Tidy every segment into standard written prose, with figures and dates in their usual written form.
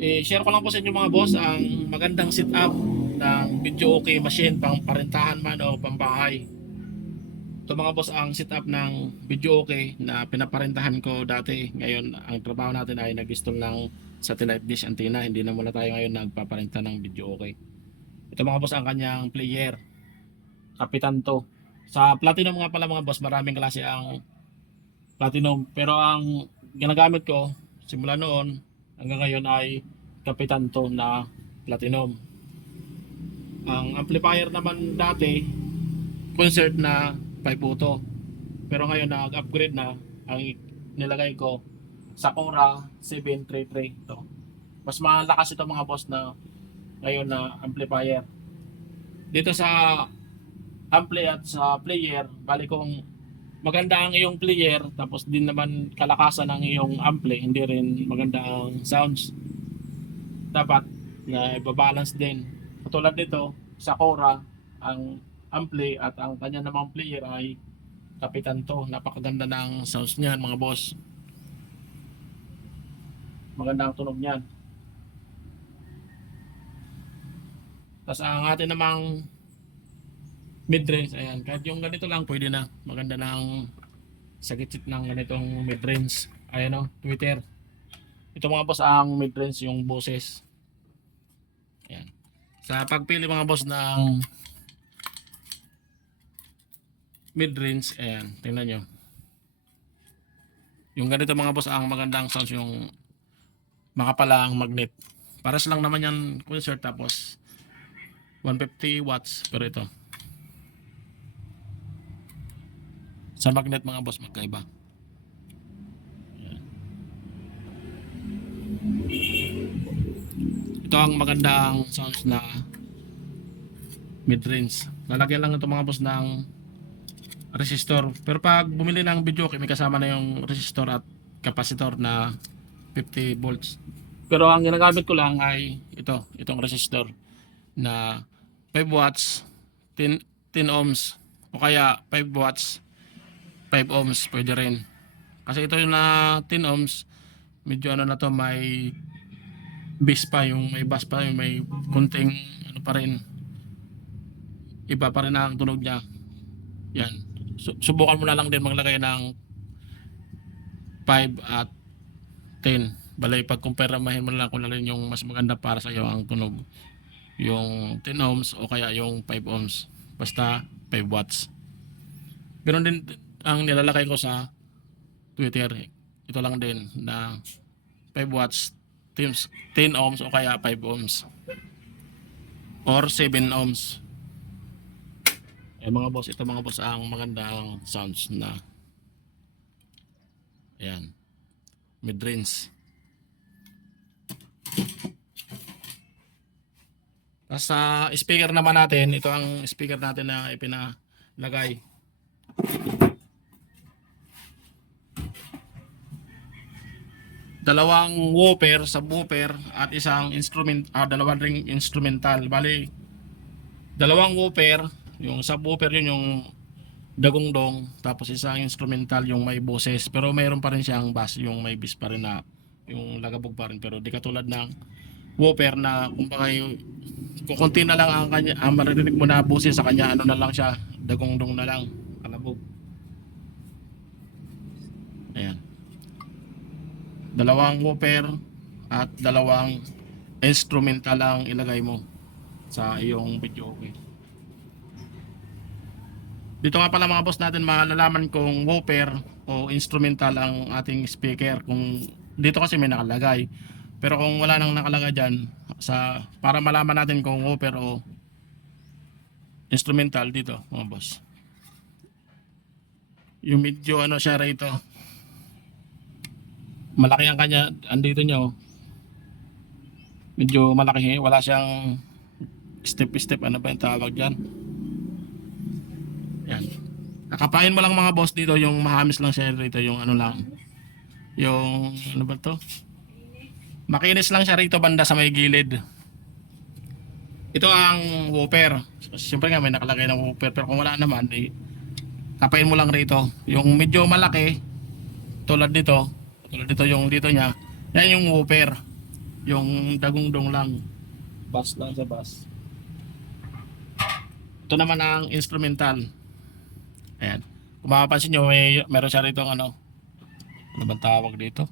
share ko lang po sa inyo mga boss ang magandang setup ng video okay machine pang parentahan man o pambahay. Ito mga boss ang setup ng video okay na pinaparentahan ko dati. Ngayon ang trabaho natin ay nag-install ng satellite dish antenna. Hindi na muna tayo ngayon nagpaparenta ng video okay. Ito mga boss ang kanyang player. Kapitan to. Sa Platinum nga pala mga boss, maraming klase ang Platinum. Pero ang ginagamit ko simula noon hanggang ngayon ay Kapitan to na Platinum. Ang amplifier naman dati, concert na 5 auto. Pero ngayon nag-upgrade na. Ang nilagay ko Sakura 733 ito. Mas malakas ito mga boss na ngayon na amplifier. Dito sa ampli at sa player, bali kung maganda ang iyong player tapos din naman kalakasan ng iyong ampli, hindi rin maganda ang sounds, dapat na ibabalance din. Katulad nito sa Sakura, ang ampli at ang kanya namang player ay Kapitan to. Napakaganda ng sounds niyan mga boss, maganda ang tunog niyan. Tapos ang atin namang mid-range, ayan, kahit yung ganito lang pwede na, maganda ng sagitsit ng ganitong mid-range. Ayan o, Twitter. Ito mga boss ang mid-range, yung boses. Ayan. Sa pagpili mga boss ng mid-range, ayan, tingnan nyo. Yung ganito mga boss ang magandang sounds, yung makapalang magnet. Paras lang naman yan concert, tapos 150 watts, pero ito sa magnet mga boss magkaiba. Ayan. Ito ang magandang sounds na mid-range. Lalagyan lang ito mga boss ng resistor. Pero pag bumili ng video okay, may kasama na yung resistor at capacitor na 50 volts. Pero ang ginagamit ko lang ay itong resistor na 5 watts, 10 ohms o kaya 5 watts, 5 ohms pwede rin. Kasi ito yung na 10 ohms, medyo ano na to, may bass pa, yung may bass pa, yung may kunting ano pa rin, iba pa rin ang tunog niya. Yan. Subukan mo na lang din maglagay ng 5 at 10. Balay pag kumpirmahin mo na lang kung alin yung mas maganda para sa iyo ang tunog. Yung 10 ohms o kaya yung 5 ohms. Basta 5 watts. Ganoon din ang nilalagay ko sa Twitter. Ito lang din na 5 watts, 10 ohms o kaya 5 ohms or 7 ohms. Mga boss, ito mga boss ang magandang sounds na ayan, mid-range. Tapos sa speaker naman natin, ito ang speaker natin na ipinalagay. Dalawang woofer, subwoofer at isang dalawang ring instrumental. Bali, dalawang woofer, yung subwoofer yun yung dagongdong, tapos isang instrumental yung may boses, pero mayroon pa rin siyang bass, yung may bass pa rin na yung lagabog pa rin, pero di katulad ng woofer na kumbaga yung kukunti na lang ang kanya, ang maririnig mo na boses sa kanya, ano na lang siya, dagongdong na lang, kalabog. Ayan. Dalawang woofer at dalawang instrumental lang ilagay mo sa iyong video okay. Dito nga pala mga boss natin malalaman kung woofer o instrumental ang ating speaker, kung dito kasi may nakalagay. Pero kung wala nang nakalagay dyan, para malaman natin kung woofer o instrumental, dito mga boss, yung medyo ano siya rito, malaki ang kanya, andito nyo, medyo malaki, wala siyang step ano ba yung tawag dyan. Yan. Nakapain mo lang mga boss dito, yung mahamis lang siya rito, yung ano lang, yung ano ba to, makinis lang siya rito banda sa may gilid. Ito ang woofer. Siyempre nga may nakalagay na woofer, pero kung wala naman, kapain mo lang rito. Yung medyo malaki, tulad dito yung dito niya, yan yung woofer. Yung dagundong lang. Bass lang sa bass. Ito naman ang instrumental. Ayan. Kung mapapansin nyo, meron siya rito ano bang tawag dito?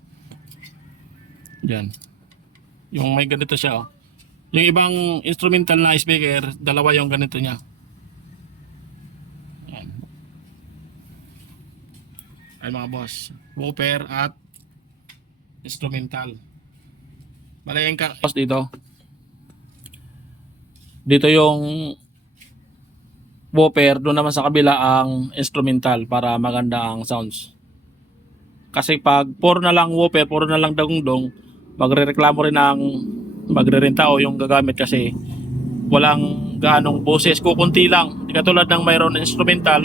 Yan. Yung may ganito siya, oh. Yung ibang instrumental na speaker, dalawa yung ganito niya. Ayan. Ay mga boss. Woofer at instrumental. Malayan ka. Boss dito. Dito yung woofer, doon naman sa kabila ang instrumental para maganda ang sounds. Kasi pag puro na lang woofer, puro na lang dagundong, magrereklamo rin ang magrerenta o yung gagamit kasi walang gaanong boses, kukunti lang. Di katulad ng mayroon instrumental,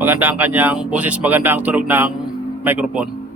maganda ang kanyang boses, maganda ang tunog ng microphone.